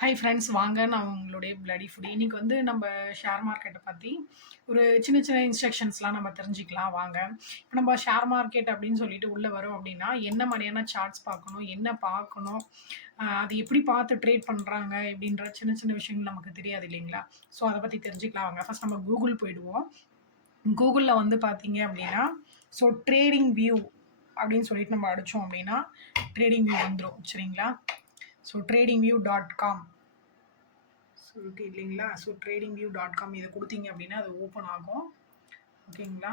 Hi friends வாங்க நான் உங்களுடைய பிளடி ஃபுட் இன்னைக்கு வந்து நம்ம ஷேர் மார்க்கெட்டை பற்றி ஒரு சின்ன சின்ன இன்ஸ்ட்ரக்ஷன்ஸ்லாம் நம்ம தெரிஞ்சுக்கலாம் வாங்க. இப்போ நம்ம ஷேர் மார்க்கெட் அப்படின்னு சொல்லிட்டு உள்ளே வரோம் அப்படின்னா என்ன மாதிரியான சார்ட்ஸ் பார்க்கணும், என்ன பார்க்கணும், அது எப்படி பார்த்து ட்ரேட் பண்ணுறாங்க இப்படின்ற சின்ன சின்ன விஷயங்கள் நமக்கு தெரியாது இல்லைங்களா? ஸோ அதை பற்றி தெரிஞ்சுக்கலாம் வாங்க. ஃபர்ஸ்ட் நம்ம கூகுள் போயிடுவோம். கூகுளில் வந்து பார்த்தீங்க அப்படின்னா ஸோ ட்ரேடிங் வியூ அப்படின்னு சொல்லிட்டு நம்ம அடித்தோம் அப்படின்னா ட்ரேடிங் வியூ வந்துடும் சரிங்களா? ஸோ tradingview.com சொல்லிட்டு இல்லைங்களா? ஸோ tradingview.com இதை கொடுத்தீங்க அப்படின்னா அது ஓப்பன் ஆகும் ஓகேங்களா?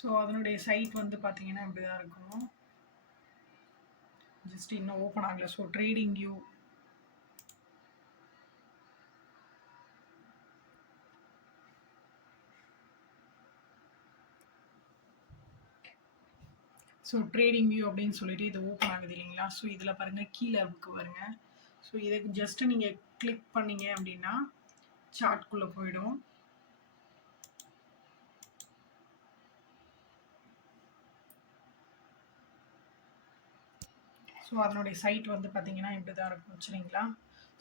ஸோ அதனுடைய சைட் வந்து பார்த்தீங்கன்னா இப்படி தான் இருக்கும். ஜஸ்ட் இன்னும் ஓப்பன் ஆகலை. So trading view so trading view அப்படின்னு சொல்லிட்டு இது ஓப்பன் ஆகுது இல்லைங்களா? ஸோ இதில் பாருங்கள் கீழே இருக்கு பாருங்கள். ஸோ இதுக்கு ஜஸ்ட்டு நீங்கள் கிளிக் பண்ணீங்க அப்படின்னா சார்ட்குள்ளே போயிடும். ஸோ அதனுடைய சைட் வந்து பார்த்தீங்கன்னா இப்படி தான் இருக்கும் சரிங்களா?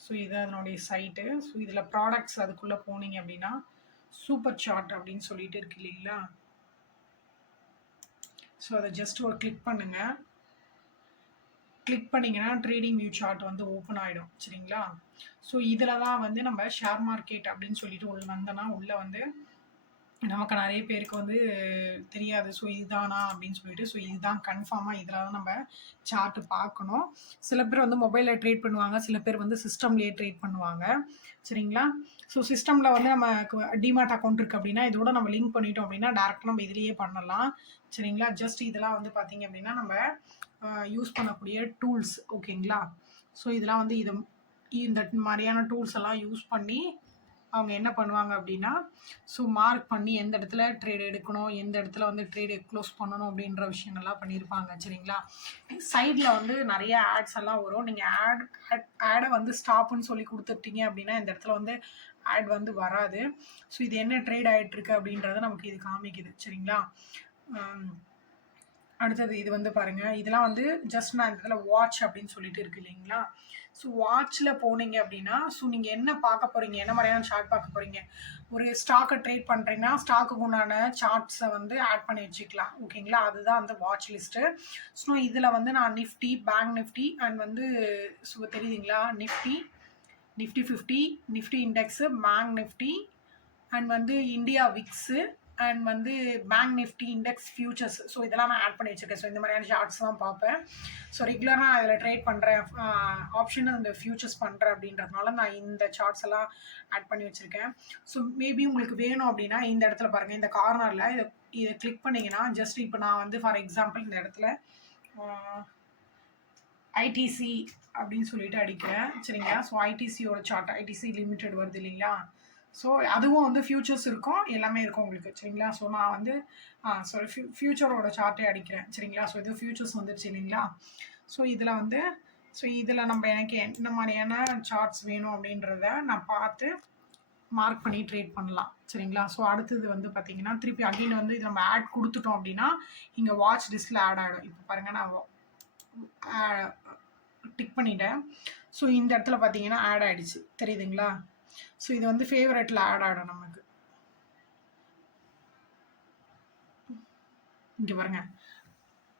ஸோ இது அதனுடைய சைட்டு. ஸோ இதில் ப்ராடக்ட்ஸ் அதுக்குள்ளே போனீங்க அப்படின்னா சூப்பர் சார்ட் அப்படின்னு சொல்லிட்டு இருக்கு இல்லைங்களா? ஸோ அதை ஜஸ்ட் ஒரு கிளிக் பண்ணுங்கள். கிளிக் பண்ணிங்கன்னா ட்ரேடிங் வியூ சார்ட் வந்து ஓப்பன் ஆகிடும் சரிங்களா? ஸோ இதில் தான் வந்து நம்ம ஷேர் மார்க்கெட் அப்படின்னு சொல்லிட்டு உள்ள வந்தோன்னா உள்ளே வந்து நமக்கு நிறைய பேருக்கு வந்து தெரியாது. ஸோ இதுதானா அப்படின்னு சொல்லிட்டு. ஸோ இதுதான் கன்ஃபார்மாக இதில் தான் நம்ம சார்ட்டு பார்க்கணும். சில பேர் வந்து மொபைலில் ட்ரேட் பண்ணுவாங்க, சில பேர் வந்து சிஸ்டம்லேயே ட்ரேட் பண்ணுவாங்க சரிங்களா? ஸோ சிஸ்டமில் வந்து நமக்கு டிமாட் அக்கௌண்ட் இருக்குது அப்படின்னா இதோட நம்ம லிங்க் பண்ணிட்டோம் அப்படின்னா டேரெக்டாக நம்ம இதுலேயே பண்ணலாம் சரிங்களா? ஜஸ்ட் இதெல்லாம் வந்து பார்த்திங்க அப்படின்னா நம்ம யூஸ் பண்ணக்கூடிய டூல்ஸ் ஓகேங்களா? ஸோ இதெல்லாம் வந்து இந்த மாதிரியான டூல்ஸ் எல்லாம் யூஸ் பண்ணி அவங்க என்ன பண்ணுவாங்க அப்படின்னா ஸோ மார்க் பண்ணி எந்த இடத்துல ட்ரேட் எடுக்கணும், எந்த இடத்துல வந்து ட்ரேட் க்ளோஸ் பண்ணணும் அப்படின்ற விஷயங்கள்லாம் பண்ணியிருப்பாங்க சரிங்களா? சைடில் வந்து நிறைய ஆட்ஸ் எல்லாம் வரும். நீங்கள் ஆடை வந்து ஸ்டாப்புன்னு சொல்லி கொடுத்துட்டீங்க அப்படின்னா இந்த இடத்துல வந்து ஆட் வந்து வராது. ஸோ இது என்ன ட்ரேட் ஆகிட்டுருக்கு அப்படின்றத நமக்கு இது காமிக்குது சரிங்களா? அடுத்தது இது வந்து பாருங்கள், இதெல்லாம் வந்து ஜஸ்ட் நான் இந்த இடத்துல வாட்ச் அப்படின்னு சொல்லிட்டு இருக்கு இல்லைங்களா? ஸோ வாட்சில் போனீங்க அப்படின்னா ஸோ நீங்கள் என்ன பார்க்க போகிறீங்க, என்ன மாதிரியான சார்ட் பார்க்க போகிறீங்க, ஒரு ஸ்டாக்கை ட்ரேட் பண்ணுறீங்கன்னா ஸ்டாக்குக்கு உண்டான சார்ட்ஸை வந்து ஆட் பண்ணி வச்சுக்கலாம் ஓகேங்களா? அதுதான் வந்து வாட்ச் லிஸ்ட்டு. ஸோ இதில் வந்து நான் நிஃப்டி, பேங்க் நிஃப்டி அண்ட் வந்து ஸோ தெரியுதுங்களா Nifty 50, Nifty index, bank Nifty and வந்து இந்தியா விக்ஸு அண்ட் வந்து bank Nifty index features. So இதெல்லாம் நான் ஆட் பண்ணி வச்சுருக்கேன். ஸோ இந்த மாதிரியான சார்ட்ஸ்லாம் பார்ப்பேன். ஸோ ரெகுலராக நான் அதில் ட்ரேட் பண்ணுறேன், ஆப்ஷன் அந்த ஃபியூச்சர்ஸ் பண்ணுறேன் அப்படின்றதுனால நான் இந்த சார்ட்ஸ் எல்லாம் ஆட் பண்ணி வச்சுருக்கேன். ஸோ மேபி உங்களுக்கு வேணும் அப்படின்னா இந்த இடத்துல பாருங்கள், இந்த கார்னரில் இதை கிளிக் பண்ணிங்கன்னா ஜஸ்ட் இப்போ நான் வந்து ஃபார் எக்ஸாம்பிள் இந்த இடத்துல ஐடிசி அப்படின்னு சொல்லிட்டு அடிக்கிறேன் சரிங்களா? ஸோ ஐடிசியோட சார்ட், ஐடிசி லிமிடெட் வருது இல்லைங்களா? ஸோ அதுவும் வந்து ஃபியூச்சர்ஸ் இருக்கும், எல்லாமே இருக்கும் உங்களுக்கு சரிங்களா? ஸோ நான் வந்து சாரி ஃபியூச்சரோட சார்ட்டே அடிக்கிறேன் சரிங்களா? ஸோ இது ஃபியூச்சர்ஸ் வந்துருச்சு இல்லைங்களா? ஸோ இதில் வந்து ஸோ இதில் நம்ம எனக்கு என்ன மாதிரியான சார்ட்ஸ் வேணும் அப்படின்றத நான் பார்த்து மார்க் பண்ணி ட்ரேட் பண்ணலாம் சரிங்களா? ஸோ அடுத்தது வந்து பார்த்தீங்கன்னா திருப்பி அகைன் வந்து இது நம்ம ஆட் கொடுத்துட்டோம் அப்படின்னா இங்கே வாட்ச் லிஸ்ட்டில் ஆட் ஆகிடும். இப்போ பாருங்கள் நான் டிக் பண்ணிட்டேன். ஸோ இந்த இடத்துல பார்த்தீங்கன்னா ஆட் ஆகிடுச்சு தெரியுதுங்களா? ஸோ இது வந்து ஃபேவரட்டில் ஆட் ஆகிடும் நமக்கு. இங்கே பாருங்கள்.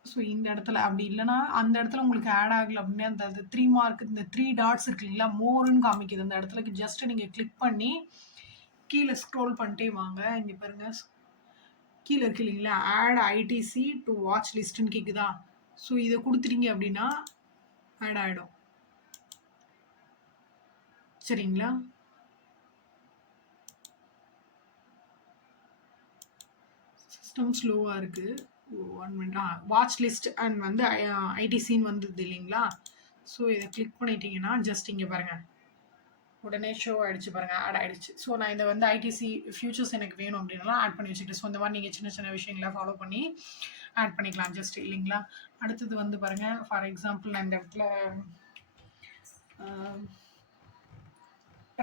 ஸோ இந்த இடத்துல அப்படி இல்லைன்னா அந்த இடத்துல உங்களுக்கு ஆட் ஆகலை அப்படின்னா அந்த 3 மார்க் இந்த 3 டாட்ஸ் இருக்கு இல்லைங்களா, மோருன்னு காமிக்குது. அந்த இடத்துல ஜஸ்ட் நீங்கள் கிளிக் பண்ணி கீழே ஸ்க்ரோல் பண்ணிட்டே வாங்க. இங்கே பாருங்கள் கீழே இருக்கு இல்லைங்களா, ஆட் ஐடிசி டு வாட்ச் லிஸ்ட்டுன்னு கேட்குதா? ஸோ இதை கொடுத்துட்டீங்க அப்படின்னா ஆட் ஆகிடும் சரிங்களா? சிஸ்டம் ஸ்லோவாக இருக்குது, 1 மினிட். வாட்ச் லிஸ்ட் அண்ட் வந்து ஐடிசின்னு வந்தது இல்லைங்களா? ஸோ இதை கிளிக் பண்ணிட்டீங்கன்னா ஜஸ்ட் இங்கே பாருங்கள் உடனே ஷோ ஆகிடுச்சு பாருங்கள், ஆட் ஆகிடுச்சு. ஸோ நான் இதை வந்து ஐடிசி ஃபியூச்சர்ஸ் எனக்கு வேணும் அப்படின்னாலாம் ஆட் பண்ணி வச்சுக்கிட்டு ஸோ இந்த மாதிரி நீங்கள் சின்ன சின்ன விஷயங்களை ஃபாலோ பண்ணி ஆட் பண்ணிக்கலாம் ஜஸ்ட் இல்லைங்களா? அடுத்தது வந்து பாருங்கள் ஃபார் எக்ஸாம்பிள் நான் இந்த இடத்துல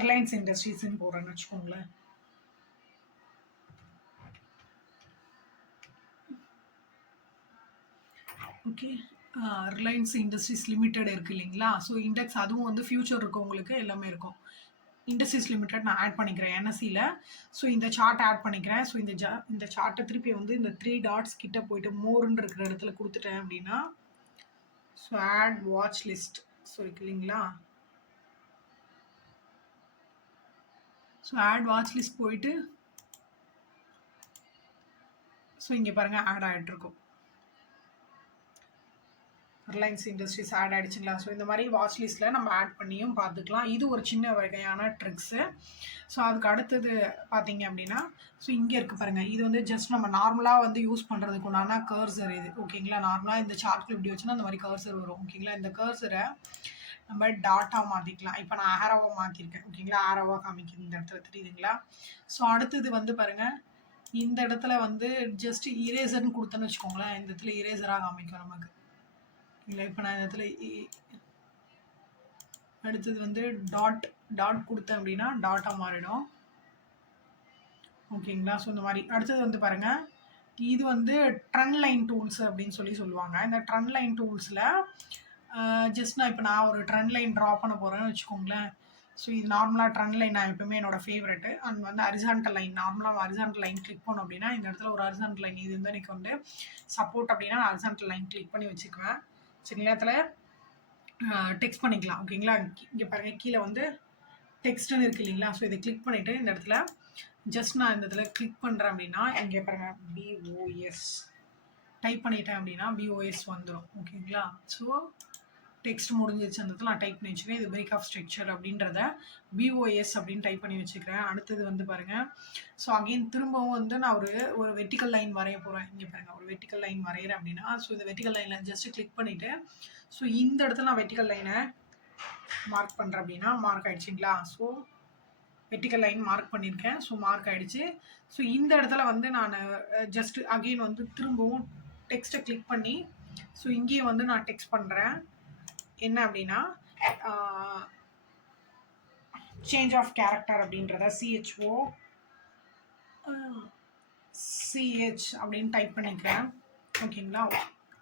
ரிலையன்ஸ் இண்டஸ்ட்ரீஸ்ன்னு போகிறேன்னு வச்சுக்கோங்களேன். ஓகே. ரிலையன்ஸ் இண்டஸ்ட்ரீஸ் லிமிடெட் இருக்கு இல்லைங்களா? ஸோ இண்டெக்ஸ் அதுவும் வந்து ஃபியூச்சர் இருக்கவங்களுக்கு எல்லாமே இருக்கும். இண்டஸ்ட்ரீஸ் லிமிடெட் நான் ஆட் பண்ணிக்கிறேன் என்எஸ்சியில். ஸோ இந்த சார்ட் ஆட் பண்ணிக்கிறேன். ஸோ இந்த சார்ட்டை திருப்பி வந்து இந்த 3 டாட்ஸ் கிட்ட போயிட்டு மோர்ன்னு இருக்கிற இடத்துல கொடுத்துட்டேன் அப்படின்னா, so add watch list so இருக்கு இல்லைங்களா? ஸோ ஆட் வாட்ச் லிஸ்ட் போயிட்டு ஸோ இங்கே பாருங்கள் ஆட் ஆகிட்டுருக்கும். ரிலையன்ஸ் இண்டஸ்ட்ரீஸ் ஆட் ஆகிடுச்சுங்களா? ஸோ இந்த மாதிரி வாட்ச் லிஸ்ட்டில் நம்ம ஆட் பண்ணியும் பார்த்துக்கலாம். இது ஒரு சின்ன வகையான ட்ரிக்ஸு. ஸோ அதுக்கு அடுத்தது பார்த்தீங்க அப்படின்னா, ஸோ இங்கே இருக்குது பாருங்கள். இது வந்து ஜஸ்ட் நம்ம நார்மலாக வந்து யூஸ் பண்ணுறதுக்கு உண்டான கர்சர் இது. ஓகேங்களா? நார்மலாக இந்த சார்ட்டில் இப்படி வச்சுன்னா அந்த மாதிரி கர்சர் வரும். ஓகேங்களா? இந்த கர்சரை நம்ம டாட்டாக மாற்றிக்கலாம். இப்போ நான் ஆரோவாக மாற்றிருக்கேன். ஓகேங்களா? ஆரோவாக காமிக்குது இந்த இடத்துல தெரியுதுங்களா? ஸோ அடுத்தது வந்து பாருங்கள், இந்த இடத்துல வந்து ஜஸ்ட் இரேசர்னு கொடுத்தேன்னு வச்சுக்கோங்களேன். இந்த இடத்துல இரேசராக காமிக்கும் நமக்கு. இல்லை இப்போ நான் இந்த இடத்துல அடுத்தது வந்து டாட் கொடுத்தேன் அப்படின்னா டாட்டாக மாறிடும். ஓகேங்களா? ஸோ இந்த மாதிரி அடுத்தது வந்து பாருங்கள், இது வந்து ட்ரெண்ட் லைன் டூல்ஸ் அப்படின்னு சொல்லுவாங்க. இந்த ட்ரெண்ட் லைன் டூல்ஸில் ஜஸ்ட் நான் இப்போ நான் ஒரு ட்ரெண்ட் லைன் ட்ரா பண்ண போகிறேன்னு வச்சுக்கோங்களேன். ஸோ இது நார்மலாக ட்ரெண்ட் லைன் நான் எப்பவுமே என்னோடய ஃபேவரெட்டு. அண்ட் வந்து ஹரிசான்டல் லைன் நார்மலாக ஹரிசான்டல் லைன் கிளிக் பண்ணோம் அப்படின்னா இந்த இடத்துல ஒரு ஹரிசான்டல் லைன் இது வந்து எனக்கு வந்து சப்போர்ட் அப்படின்னா நான் ஹரிசான்டல் லைன் கிளிக் பண்ணி வச்சுக்குவேன். சரி நேரத்தில் டெக்ஸ்ட் பண்ணிக்கலாம். ஓகேங்களா? இங்கே பாருங்கள் கீழே வந்து டெக்ஸ்ட்டுன்னு இருக்குது இல்லைங்களா? ஸோ இதை கிளிக் பண்ணிவிட்டு இந்த இடத்துல ஜஸ்ட் நான் இந்த இடத்துல கிளிக் பண்ணுறேன் அப்படின்னா இங்கே பாருங்கள் BOS டைப் பண்ணிட்டேன் அப்படின்னா BOS வந்துடும். ஓகேங்களா? ஸோ டெக்ஸ்ட் முடிஞ்சிச்சு அந்த இடத்துல நான் டைப் பண்ணி வச்சுக்கிறேன். இது பிரேக் ஆஃப் ஸ்ட்ரக்சர் அப்படின்றத BOS அப்படின்னு டைப் பண்ணி வச்சுக்கிறேன். அடுத்தது வந்து பாருங்கள், ஸோ அகெயின் திரும்பவும் வந்து நான் ஒரு வெர்டிக்கல் லைன் வரைய போகிறேன். இங்கே பாருங்கள் ஒரு வெர்டிக்கல் லைன் வரைகிறேன் அப்படின்னா ஸோ இந்த வெர்டிக்கல் லைனில் ஜஸ்ட் கிளிக் பண்ணிவிட்டு ஸோ இந்த இடத்துல நான் வெர்டிக்கல் லைனை மார்க் பண்ணுறேன் அப்படின்னா மார்க் ஆகிடுச்சிங்களா? ஸோ வெர்டிக்கல் லைன் மார்க் பண்ணியிருக்கேன். ஸோ மார்க் ஆகிடுச்சு. ஸோ இந்த இடத்துல வந்து நான் ஜஸ்ட் அகெயின் வந்து திரும்பவும் டெக்ஸ்ட்டை கிளிக் பண்ணி ஸோ இங்கேயும் வந்து நான் டெக்ஸ்ட் பண்ணுறேன். என்ன அப்படின்னா சேஞ்ச் ஆஃப் கேரக்டர் அப்படின்றத CH அப்படின்னு டைப் பண்ணிக்கிறேன். ஓகேங்களா?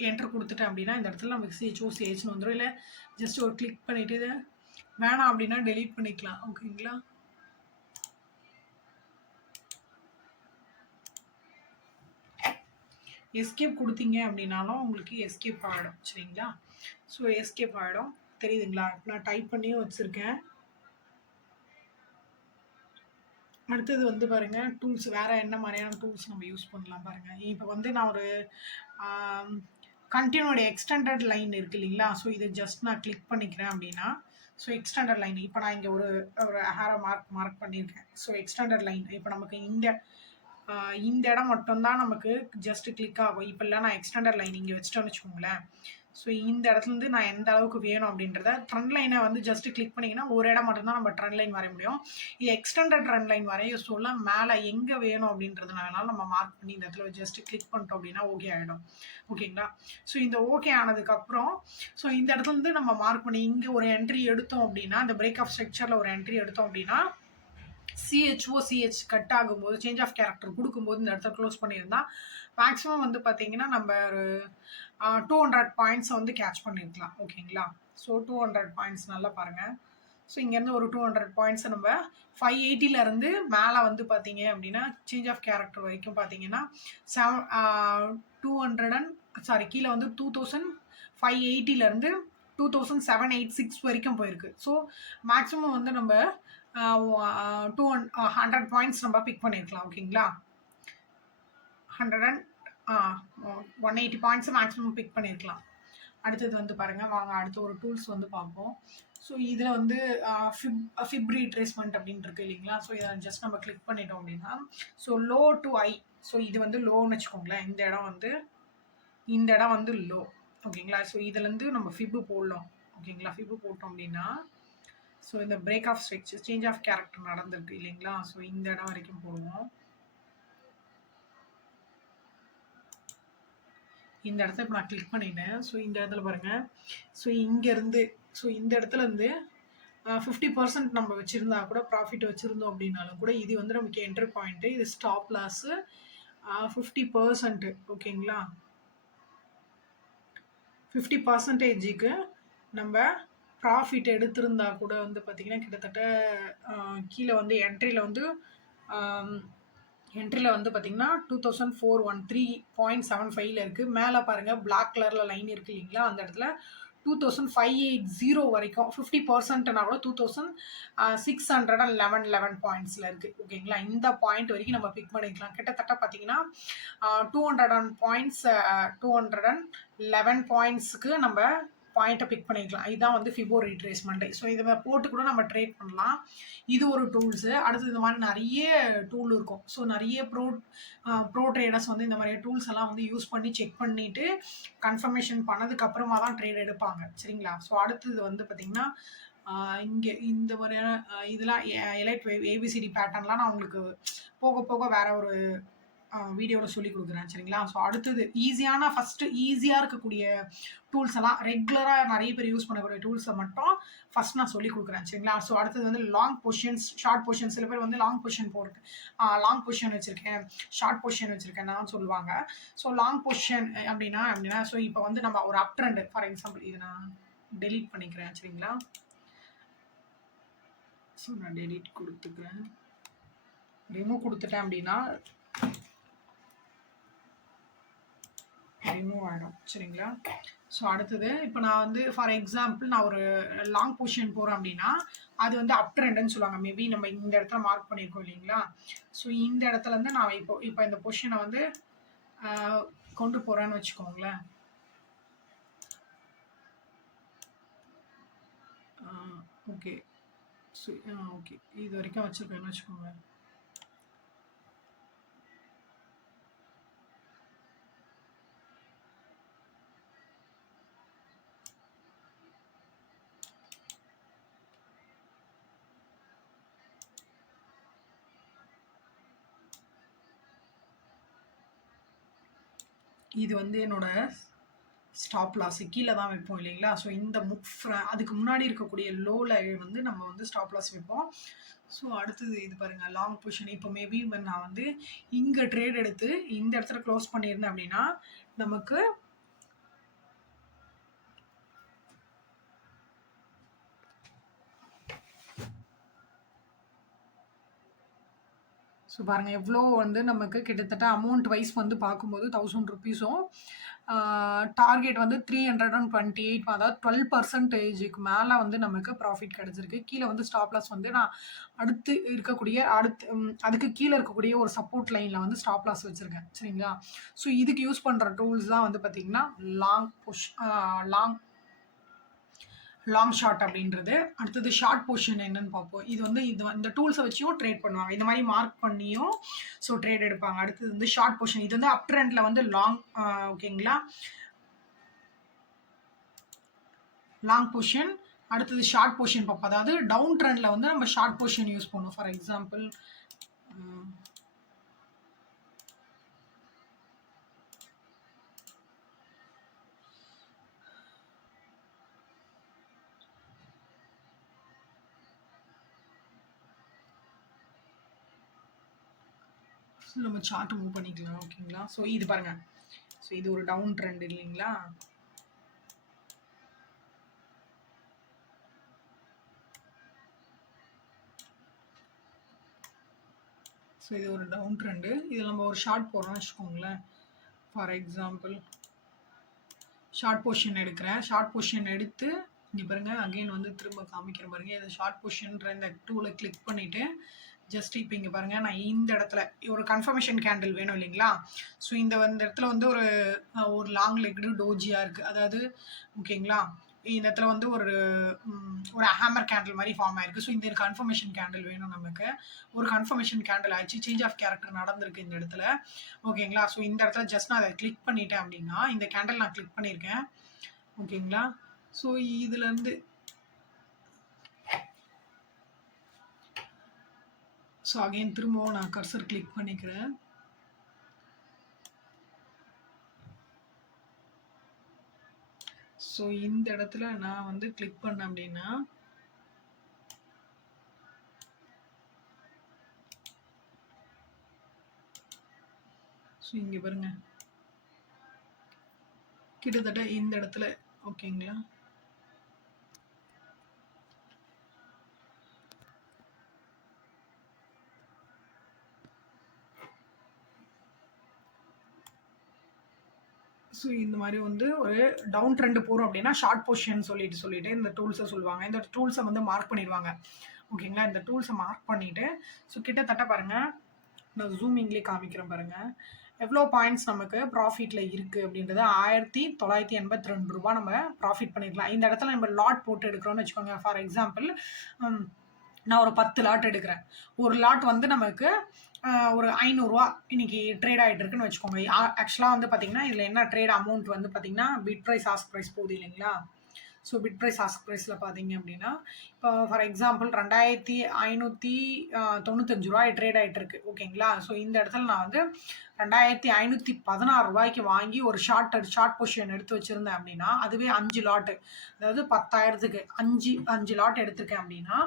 என்ட்ரு கொடுத்துட்டேன் அப்படின்னா இந்த இடத்துல நமக்கு CHன்னு வந்துடும். இல்லை ஜஸ்ட் ஒரு கிளிக் பண்ணிவிட்டு இதை வேணாம் அப்படின்னா டெலீட் பண்ணிக்கலாம். ஓகேங்களா? எஸ்கேப் கொடுத்தீங்க அப்படின்னாலும் உங்களுக்கு எஸ்கேப் ஆகிடும். சரிங்களா? ஸோ எஸ்கேப் ஆகிடும். தெரியுதுங்களா? நான் டைப் பண்ணியும் வச்சுருக்கேன். அடுத்தது வந்து பாருங்கள் டூல்ஸ் வேறு என்ன மாதிரியான டூல்ஸ் நம்ம யூஸ் பண்ணலாம் பாருங்கள். இப்போ வந்து நான் ஒரு கண்டினியூட் எக்ஸ்டெண்டட் லைன் இருக்குது இல்லைங்களா? ஸோ இதை ஜஸ்ட் நான் கிளிக் பண்ணிக்கிறேன் அப்படின்னா ஸோ எக்ஸ்டெண்டட் லைன் இப்போ நான் இங்கே ஒரு ஹேரை மார்க் பண்ணியிருக்கேன். ஸோ எக்ஸ்டெண்டட் லைன் இப்போ நமக்கு இந்த இடம் மட்டும்தான் நமக்கு ஜஸ்ட் கிளிக் ஆகும். இப்போ இல்லை நான் எக்ஸ்டெண்டட் லைன் இங்கே வச்சுட்டோன்னு வச்சுக்கோங்களேன். ஸோ இந்த இடத்துலேருந்து நான் எந்த அளவுக்கு வேணும் அப்படின்றத ட்ரெண்ட் லைனை வந்து ஜஸ்ட் கிளிக் பண்ணிங்கன்னா ஒரு இடம் மட்டும்தான் நம்ம ட்ரெண்ட் லைன் வரைய முடியும். இது எக்ஸ்டெண்டட் ட்ரெண்ட் லைன் வரைய சொல்ல மேலே எங்கே வேணும் அப்படின்றதுனால நம்ம மார்க் பண்ணி இந்த இடத்துல ஜஸ்ட் கிளிக் பண்ணிட்டோம் அப்படின்னா ஓகே ஆகிடும். ஓகேங்களா? ஸோ இந்த ஓகே ஆனதுக்கப்புறம் ஸோ இந்த இடத்துலேருந்து நம்ம மார்க் பண்ணி இங்கே ஒரு என்ட்ரி எடுத்தோம் அப்படின்னா இந்த பிரேக் ஆஃப் ஸ்ட்ரக்சரில் ஒரு என்ட்ரி எடுத்தோம் அப்படின்னா CH கட் ஆகும்போது சேஞ்ச் ஆஃப் கேரக்டர் கொடுக்கும்போது இந்த இடத்த க்ளோஸ் பண்ணியிருந்தா மேக்ஸிமம் வந்து பார்த்தீங்கன்னா நம்ம ஒரு 200 பாயிண்ட்ஸை வந்து கேட்ச் பண்ணியிருக்கலாம். ஓகேங்களா? ஸோ 200 பாயிண்ட்ஸ் நல்லா பாருங்கள். ஸோ இங்கேருந்து ஒரு 200 பாயிண்ட்ஸை நம்ம 580லேருந்து மேலே வந்து பார்த்தீங்க அப்படின்னா சேஞ்ச் ஆஃப் கேரக்டர் வரைக்கும் பார்த்தீங்கன்னா 200 கீழே வந்து 2580லேருந்து 2786 வரைக்கும் போயிருக்கு. ஸோ மேக்ஸிமம் வந்து நம்ம 100 பாயிண்ட்ஸ் நம்ம பிக் பண்ணியிருக்கலாம். ஓகேங்களா? 180 பாயிண்ட்ஸ் மேக்ஸிமம் பிக் பண்ணியிருக்கலாம். அடுத்தது வந்து பாருங்கள் வாங்க அடுத்த ஒரு டூல்ஸ் வந்து பார்ப்போம். ஸோ இதில் வந்து ஃபிப் ரீட்ரேஸ்மெண்ட் அப்படின்னு இருக்கு இல்லைங்களா? ஸோ இதை ஜஸ்ட் நம்ம கிளிக் பண்ணிட்டோம் அப்படின்னா so low to I so இது வந்து லோன்னு வச்சுக்கோங்களேன். இந்த இடம் வந்து லோ. ஓகேங்களா? ஸோ இதுலேருந்து நம்ம ஃபிப்பு போடலாம். ஓகேங்களா? ஃபிப்பு போட்டோம் அப்படின்னா ஸோ இந்த break of structure change of character நடந்திருக்கு இல்லைங்களா? ஸோ இந்த இடம் வரைக்கும் போடுவோம். இந்த இடத்த இப்போ நான் கிளிக் பண்ணிட்டேன். ஸோ இந்த இடத்துல பாருங்கள் ஸோ இங்கேருந்து ஸோ இந்த இடத்துலேருந்து 50% நம்ம வச்சுருந்தா கூட ப்ராஃபிட் வச்சுருந்தோம் அப்படின்னாலும் கூட இது வந்து நமக்கு என்ட்ரி பாயிண்ட்டு. இது ஸ்டாப் லாஸு 50%. ஓகேங்களா? 50%க்கு நம்ம ப்ராஃபிட் எடுத்திருந்தா கூட வந்து பார்த்தீங்கன்னா, கிட்டத்தட்ட கீழ வந்து என்ட்ரில வந்து பார்த்தீங்கன்னா, 2413.75ல இருக்கு. மேல பாருங்க பிளாக் கலர்ல லைன் இருக்கு இல்லைங்களா? அந்த இடத்துல 2580 வரைக்கும் 50%னா கூட 2611 பாயிண்ட்ஸ்ல இருக்கு. ஓகேங்களா? இந்த பாயிண்ட் வரைக்கும் நம்ம பிக் பண்ணிக்கலாம். கிட்டத்தட்ட பார்த்தீங்கன்னா, 200 பாயிண்ட்ஸ் 211 பாயிண்ட்ஸ்க்கு நம்ம பாயிண்ட்ட பிக் பண்ணிக்கலாம். இதுதான் வந்து ஃபிபோ ரீட்ரேஸ்மெண்ட். ஸோ இத போட்டு கூட நம்ம ட்ரேட் பண்ணலாம். இது ஒரு டூல்ஸு. அடுத்து இந்த மாரி நெறைய டூல் இருக்கும். ஸோ நெறைய ப்ரோ ட்ரேடர்ஸ் வந்து இந்த மாரி டூல்ஸ் எல்லாம் வந்து யூஸ் பண்ணி செக் பண்ணிட்டு, கன்ஃபர்மேஷன் பண்ணதுக்கு அப்புறமா தான் ட்ரேட் எடுப்பாங்க. சரிங்களா? ஸோ அடுத்தது வந்து பார்த்தீங்கன்னா, இங்க இந்த மாதிரியான இதெல்லாம் எலைட் வேவ், ஏபிசிடி பேட்டர்ன்லாம் நான் உங்களுக்கு போக போக வேற ஒரு வீடியோவில் சொல்லி கொடுக்குறேன். சரிங்களா? ஸோ அடுத்தது ஃபஸ்ட்டு ஈஸியாக இருக்கக்கூடிய டூல்ஸ் எல்லாம் ரெகுலராக நிறைய பேர் யூஸ் பண்ணக்கூடிய டூல்ஸை மட்டும் ஃபஸ்ட் நான் சொல்லி கொடுக்குறேன். சரிங்களா? ஸோ அடுத்தது வந்து லாங் பொசிஷன்ஸ், ஷார்ட் பொசிஷன். சில பேர் வந்து லாங் பொசிஷன் போகிறது, லாங் பொசிஷன் வச்சுருக்கேன், ஷார்ட் பொசிஷன் வச்சுருக்கேன் நான் சொல்லுவாங்க. ஸோ லாங் பொசிஷன் அப்படின்னா ஸோ இப்போ வந்து நம்ம ஒரு அப் ட்ரெண்ட், ஃபார் எக்ஸாம்பிள் இதை நான் டெலீட் பண்ணிக்கிறேன். சரிங்களா? ஸோ நான் டெலீட் கொடுத்துக்கிறேன். ரிமூவ் கொடுத்துட்டேன் அப்படின்னா ரிமூவ் ஆகிடும். சரிங்களா? ஸோ அடுத்தது இப்போ நான் வந்து ஃபார் எக்ஸாம்பிள் நான் ஒரு லாங் பொசிஷன் போகிறேன் அப்படின்னா, அது வந்து அப் ட்ரெண்டுன்னு சொல்லுவாங்க. மேபி நம்ம இந்த இடத்துல மார்க் பண்ணியிருக்கோம் இல்லைங்களா? ஸோ இந்த இடத்துலேருந்து நான் இப்போ இந்த பொசிஷனை வந்து கொண்டு போகிறேன்னு வச்சுக்கோங்களேன். ஓகே. ஸோ ஓகே, இது வரைக்கும் வச்சுருக்கேன்னு வச்சுக்கோங்க. இது வந்து என்னோட ஸ்டாப் லாஸ் கீழே தான் வைப்போம் இல்லைங்களா? ஸோ இந்த அதுக்கு முன்னாடி இருக்கக்கூடிய லோவில் வந்து நம்ம வந்து ஸ்டாப் லாஸ் வைப்போம். ஸோ அடுத்தது இது பாருங்கள், லாங் பொசிஷன். இப்போ மேபி நான் வந்து இங்கே ட்ரேட் எடுத்து இந்த இடத்துல க்ளோஸ் பண்ணியிருந்தேன் அப்படின்னா நமக்கு ஸோ பாருங்கள் எவ்வளோ வந்து நமக்கு கிட்டத்தட்ட அமௌண்ட் வைஸ் வந்து பார்க்கும்போது 1000 ருபீஸும் டார்கெட் வந்து 328, அதாவது 12%க்கு மேலே வந்து நமக்கு ப்ராஃபிட் கிடச்சிருக்கு. கீழே வந்து ஸ்டாப் லாஸ் வந்து நான் அதுக்கு கீழே இருக்கக்கூடிய ஒரு சப்போர்ட் லைனில் வந்து ஸ்டாப் லாஸ் வச்சுருக்கேன். சரிங்களா? ஸோ இதுக்கு யூஸ் பண்ணுற டூல்ஸ் தான் வந்து பார்த்திங்கன்னா லாங் ஷார்ட் அப்படின்றது. அடுத்தது ஷார்ட் பொசிஷன் என்னன்னு பார்ப்போம். இந்த டூல்ஸை வச்சியும் ட்ரேட் பண்ணுவாங்க. இந்த மாதிரி மார்க் பண்ணியும் ஸோ ட்ரேட் எடுப்பாங்க. அடுத்தது வந்து ஷார்ட் பொசிஷன். இது வந்து அப் ட்ரெண்டில் வந்து ஓகேங்களா, லாங் பொசிஷன். அடுத்தது ஷார்ட் பொசிஷன் பார்ப்போம். அதாவது டவுன் ட்ரெண்டில் வந்து நம்ம ஷார்ட் பொசிஷன் யூஸ் பண்ணுவோம். ஃபார் எக்ஸாம்பிள் நம்ம சார்ட் மூவ் பண்ணிக்கலாம். ஓகேங்களா? ஸோ இது பாருங்க, ஸோ இது ஒரு டவுன் ட்ரெண்ட் இல்லைங்களா? ஸோ இது ஒரு டவுன் ட்ரெண்டு. இதில் நம்ம ஒரு ஷார்ட் போடுறோம்னு வச்சுக்கோங்களேன். ஃபார் எக்ஸாம்பிள் ஷார்ட் பொசிஷன் எடுக்கிறேன். ஷார்ட் பொசிஷன் எடுத்து இங்கே பாருங்க, அகெயின் வந்து திரும்ப காமிக்கிற பாருங்க. இதை ஷார்ட் பொசிஷன்ற இந்த டூலை கிளிக் பண்ணிவிட்டு ஜஸ்ட் இப்போ இங்கே பாருங்கள், நான் இந்த இடத்துல ஒரு கன்ஃபர்மேஷன் கேண்டில் வேணும் இல்லைங்களா? ஸோ இந்த இடத்துல வந்து ஒரு லாங் லெக்டு டோஜியாக இருக்குது. அதாவது ஓகேங்களா, இந்த இடத்துல வந்து ஒரு ஹேமர் கேண்டில் மாதிரி ஃபார்ம் ஆயிருக்கு. ஸோ இந்த கன்ஃபர்மேஷன் கேண்டில் வேணும் நமக்கு. ஒரு கன்ஃபர்மேஷன் கேண்டில் ஆயிடுச்சு, சேஞ்ச் ஆஃப் கேரக்டர் நடந்திருக்கு இந்த இடத்துல. ஓகேங்களா? ஸோ இந்த இடத்துல ஜஸ்ட் நான் அதை கிளிக் பண்ணிட்டேன் அப்படின்னா, இந்த கேண்டில் நான் கிளிக் பண்ணியிருக்கேன். ஓகேங்களா? ஸோ இதுலேருந்து ஸோ அகெயின் திரும்பவும் நான் கர்சர் கிளிக் பண்ணிக்கிறேன். ஸோ இந்த இடத்துல நான் வந்து கிளிக் பண்ணேன் அப்படின்னா ஸோ இங்கே பாருங்க, கிட்டத்தட்ட இந்த இடத்துல ஓகேங்களா. ஸோ இந்த மாதிரி வந்து ஒரு டவுன் ட்ரெண்ட் போகிறோம் அப்படின்னா ஷார்ட் பொசிஷன் சொல்லிட்டு இந்த டூல்ஸை சொல்லுவாங்க. இந்த டூல்ஸை வந்து மார்க் பண்ணிடுவாங்க. ஓகேங்களா. இந்த டூல்ஸை மார்க் பண்ணிவிட்டு ஸோ கிட்டத்தட்ட பாருங்கள், நான் ஜூமிங்லேயே காமிக்கிறேன் பாருங்கள், எவ்வளோ பாயிண்ட்ஸ் நமக்கு ப்ராஃபிட்டில் இருக்குது அப்படின்றது 1982 ரூபா நம்ம ப்ராஃபிட் பண்ணிடலாம். இந்த இடத்துல நம்ம லாட் போட்டு எடுக்கிறோம்னு வச்சுக்கோங்க. ஃபார் எக்ஸாம்பிள் நான் ஒரு 10 லாட் எடுக்கிறேன். ஒரு லாட் வந்து நமக்கு ஒரு 500 ரூபா இன்னைக்கு ட்ரேட் ஆயிட்டு இருக்குன்னு வச்சுக்கோங்க. ஆக்சுவலா வந்து பாத்தீங்கன்னா இதுல என்ன ட்ரேட் அமௌண்ட் வந்து பாத்தீங்கன்னா பிட் பிரைஸ் ஆஸ்க் பிரைஸ் போகுது இல்லைங்களா. ஸோ பிட் பிரைஸ் ஆஸ்க் பிரைஸ்ல பாத்தீங்க அப்படின்னா இப்போ ஃபார் எக்ஸாம்பிள் 2595 ரூபாய் ட்ரேட் ஆயிட்டு இருக்கு. ஓகேங்களா. ஸோ இந்த இடத்துல நான் வந்து 2516 ரூபாய்க்கு வாங்கி ஒரு ஷார்ட் பொசிஷன் எடுத்து வச்சிருந்தேன் அப்படின்னா அதுவே 5 லாட்டு, அதாவது 10,000க்கு 5 லாட் எடுத்திருக்கேன் அப்படின்னா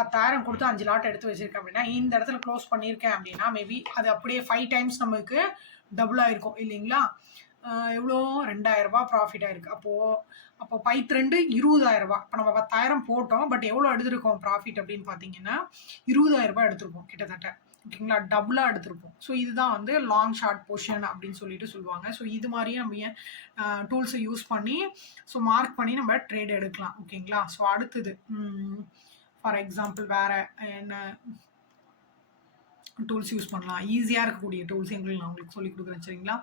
10,000 கொடுத்து 5 லாட் எடுத்து வச்சிருக்கேன் அப்படின்னா இந்த இடத்துல க்ளோஸ் பண்ணியிருக்கேன் அப்படின்னா மேபி அது அப்படியே 5 டைம்ஸ் நமக்கு டபுள் ஆயிருக்கும் இல்லைங்களா. எவ்வளோ 2000 ரூபாய் ப்ராஃபிட் ஆயிருக்கு. அப்போ 5 20,000 ரூபாய். இப்போ நம்ம 10,000 போட்டோம், பட் எவ்வளோ எடுத்திருக்கோம் ப்ராஃபிட் அப்படின்னு பார்த்தீங்கன்னா 20,000 ரூபாய் எடுத்திருப்போம் கிட்டத்தட்ட. ஓகேங்களா. டபுளாக எடுத்திருப்போம். ஸோ இதுதான் வந்து லாங் ஷார்ட் பொசிஷன் அப்படின்னு சொல்லிட்டு சொல்லுவாங்க. ஸோ இது மாதிரியே நம்ம டூல்ஸை யூஸ் பண்ணி ஸோ மார்க் பண்ணி நம்ம ட்ரேட் எடுக்கலாம். ஓகேங்களா. ஸோ அடுத்தது ஃபார் எக்ஸாம்பிள் வேறு என்ன டூல்ஸ் யூஸ் பண்ணலாம், ஈஸியாக இருக்கக்கூடிய டூல்ஸ் எங்களுக்கு நான் உங்களுக்கு சொல்லிக் கொடுக்குறேன். சரிங்களா.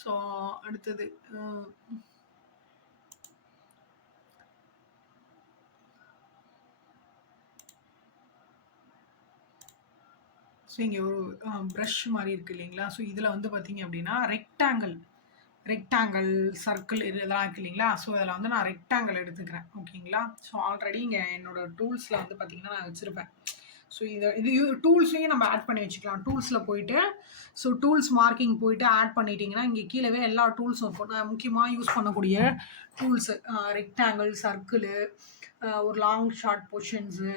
ஸோ அடுத்தது ஸோ இங்கே ஒரு ப்ரஷ் மாதிரி இருக்குது இல்லைங்களா. ஸோ இதில் வந்து பார்த்தீங்க அப்படின்னா ரெக்டாங்கிள் சர்க்கிள் இதெல்லாம் இருக்குது இல்லைங்களா. ஸோ அதில் வந்து நான் ரெக்டாங்கிள் எடுத்துக்கிறேன். ஓகேங்களா. ஸோ ஆல்ரெடி இங்கே என்னோடய டூல்ஸில் வந்து பார்த்திங்கன்னா நான் வச்சுருப்பேன். ஸோ இது டூல்ஸையும் நம்ம ஆட் பண்ணி வச்சுக்கலாம். டூல்ஸில் போயிட்டு ஸோ டூல்ஸ் மார்க்கிங் போயிட்டு ஆட் பண்ணிட்டீங்கன்னா இங்கே கீழவே எல்லா டூல்ஸும் இருக்கும். முக்கியமாக யூஸ் பண்ணக்கூடிய டூல்ஸு ரெக்டாங்கிள், சர்க்கிள், ஒரு லாங் ஷார்ட் பொசிஷன்ஸு,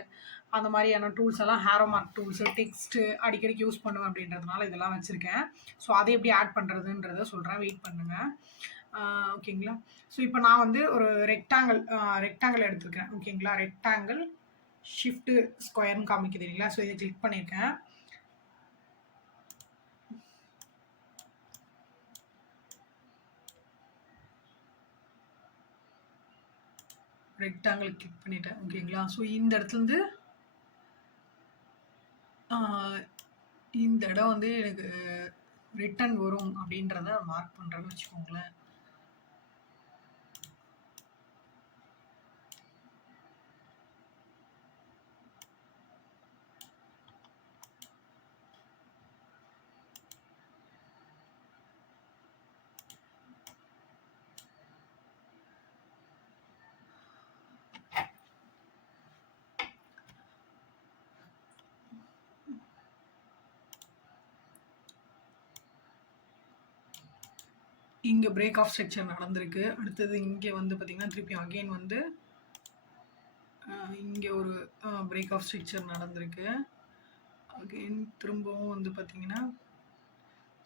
அந்த மாதிரியான டூல்ஸ் எல்லாம் ஹேரோ மார்க் டூல்ஸு, டெக்ஸ்ட்டு அடிக்கடிக்கு யூஸ் பண்ணுவேன் அப்படின்றதுனால இதெல்லாம் வச்சுருக்கேன். ஸோ அதை எப்படி ஆட் பண்ணுறதுன்றத சொல்கிறேன், வெயிட் பண்ணுங்கள். ஓகேங்களா. ஸோ இப்போ நான் வந்து ஒரு ரெக்டாங்கிள் எடுத்துருக்கேன். ஓகேங்களா. ரெக்டாங்கிள் ஷிஃப்ட் ஸ்கொயர்னு காமிக்குது இல்லைங்களா. ஸோ இதை கிளிக் பண்ணியிருக்கேன். ரெக்டாங்கிள் கிளிக் பண்ணிட்டேன். ஓகேங்களா. ஸோ இந்த இடத்துலேருந்து இந்த இடம் வந்து எனக்கு ரிட்டர்ன் வரும் அப்படின்றத மார்க் பண்ணுறேன்னு வச்சுக்கோங்களேன். இங்கே பிரேக் ஆஃப் ஸ்ட்ரக்சர் நடந்திருக்கு. அடுத்தது இங்கே வந்து பார்த்திங்கன்னா திருப்பி அகெயின் வந்து இங்கே ஒரு பிரேக் ஆஃப் ஸ்ட்ரக்சர் நடந்திருக்கு. அகெயின் திரும்பவும் வந்து பார்த்திங்கன்னா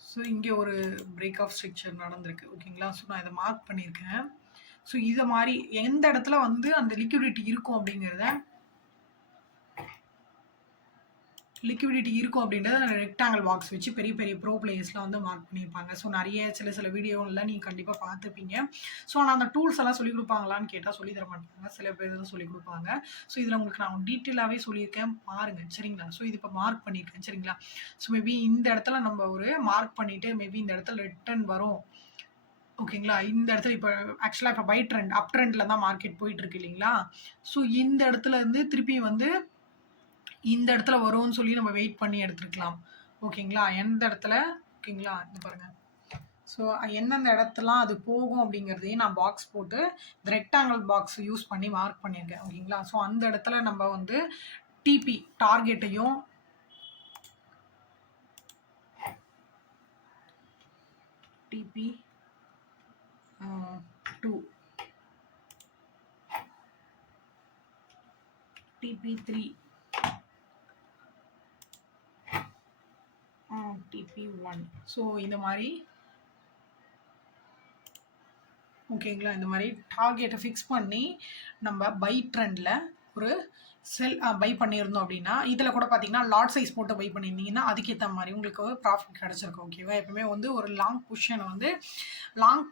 ஸோ இங்கே ஒரு பிரேக் ஆஃப் ஸ்ட்ரக்சர் நடந்திருக்கு. ஓகேங்களா. ஸோ நான் இதை மார்க் பண்ணியிருக்கேன். ஸோ இதை மாதிரி எந்த இடத்துல வந்து அந்த லிக்விடிட்டி இருக்கும் அப்படிங்கிறத அப்படின்றத ரெக்டாங்கிள் பாக்ஸ் வச்சு பெரிய பெரிய ப்ரோ பிளேயர்ஸ்லாம் வந்து மார்க் பண்ணியிருப்பாங்க. ஸோ நிறைய சில வீடியோலாம் நீங்கள் கண்டிப்பாக பார்த்துப்பீங்க. ஸோ ஆனால் அந்த டூல்ஸ் எல்லாம் சொல்லிக் கொடுப்பாங்களான்னு கேட்டால் சொல்லி தர மாட்டாங்க. சில பேர் தான் சொல்லிக் கொடுப்பாங்க. ஸோ இதில் உங்களுக்கு நான் டீட்டெயிலாகவே சொல்லியிருக்கேன் பாருங்கள். சரிங்களா. ஸோ இது இப்போ மார்க் பண்ணியிருக்கேன். சரிங்களா. ஸோ மேபி இந்த இடத்துல நம்ம ஒரு மார்க் பண்ணிவிட்டு மேபி இந்த இடத்துல ரிட்டர்ன் வரும். ஓகேங்களா. இந்த இடத்துல இப்போ ஆக்சுவலாக இப்போ பை ட்ரெண்ட் அப் ட்ரெண்டில் தான் மார்க்கெட் போயிட்டுருக்கு இல்லைங்களா. ஸோ இந்த இடத்துல இருந்து திருப்பி வந்து இந்த இடத்துல வரும்னு சொல்லி நம்ம வெயிட் பண்ணி எடுத்துருக்கலாம். ஓகேங்களா. எந்த இடத்துல ஓகேங்களா இது பாருங்கள். ஸோ எந்தெந்த இடத்துலாம் அது போகும் அப்படிங்கிறதையும் நான் பாக்ஸ் போட்டு ரெக்டாங்கிள் பாக்ஸ் யூஸ் பண்ணி மார்க் பண்ணியிருக்கேன். ஓகேங்களா. ஸோ அந்த இடத்துல நம்ம வந்து டிபி டார்கெட்டையும் டிபி 2 டிபி 3 TP1 ஸோ இந்த மாதிரி ஓகேங்களா? இந்த மாதிரி டார்கெட்டை ஃபிக்ஸ் பண்ணி நம்ம பை ட்ரெண்டில் ஒரு பை பண்ணியிருந்தோம் அப்படின்னா, இதில் கூட பார்த்தீங்கன்னா லாட் சைஸ் போட்டு பை பண்ணியிருந்தீங்கன்னா அதுக்கேற்ற மாதிரி உங்களுக்கு ப்ராஃபிட் கிடச்சிருக்கும். ஓகேவா? எப்பவுமே வந்து ஒரு லாங்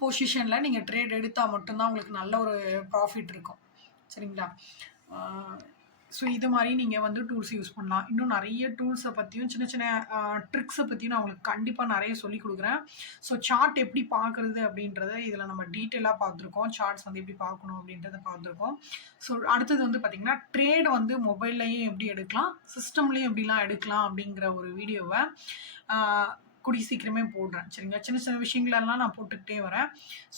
பொசிஷனில் நீங்கள் ட்ரேட் எடுத்தால் மட்டும்தான் உங்களுக்கு நல்ல ஒரு ப்ராஃபிட் இருக்கும். சரிங்களா? ஸோ இது மாதிரி நீங்கள் வந்து டூல்ஸ் யூஸ் பண்ணலாம். இன்னும் நிறைய டூல்ஸை பற்றியும் சின்ன சின்ன ட்ரிக்ஸை பற்றியும் நான் உங்களுக்கு கண்டிப்பாக நிறைய சொல்லிக் கொடுக்குறேன். ஸோ சார்ட் எப்படி பார்க்குறது அப்படின்றத இதில் நம்ம டீட்டெயிலாக பார்த்துருக்கோம். சார்ட்ஸ் வந்து எப்படி பார்க்கணும் அப்படின்றத பார்த்துருக்கோம். ஸோ அடுத்தது வந்து பார்த்திங்கன்னா ட்ரேட் வந்து மொபைல்லையும் எப்படி எடுக்கலாம், சிஸ்டம்லேயும் எப்படிலாம் எடுக்கலாம் அப்படிங்கிற ஒரு வீடியோவை கூடிய சீக்கிரமே போடுறேன். சரிங்களா? சின்ன சின்ன விஷயங்களெல்லாம் நான் போட்டுக்கிட்டே வரேன்.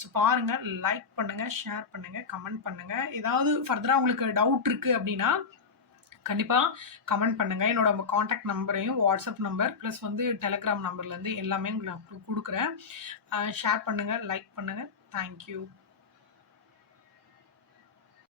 ஸோ பாருங்கள், லைக் பண்ணுங்கள், ஷேர் பண்ணுங்கள், கமெண்ட் பண்ணுங்கள். ஏதாவது ஃபர்தராக உங்களுக்கு டவுட் இருக்குது அப்படின்னா கண்டிப்பாக கமெண்ட் பண்ணுங்கள். என்னோட காண்டாக்ட் நம்பரையும் வாட்ஸ்அப் நம்பர் ப்ளஸ் வந்து டெலகிராம் நம்பர்லேருந்து எல்லாமே உங்களுக்கு நான் கொடுக்குறேன். ஷேர் பண்ணுங்கள், லைக் பண்ணுங்கள். தேங்க்யூ.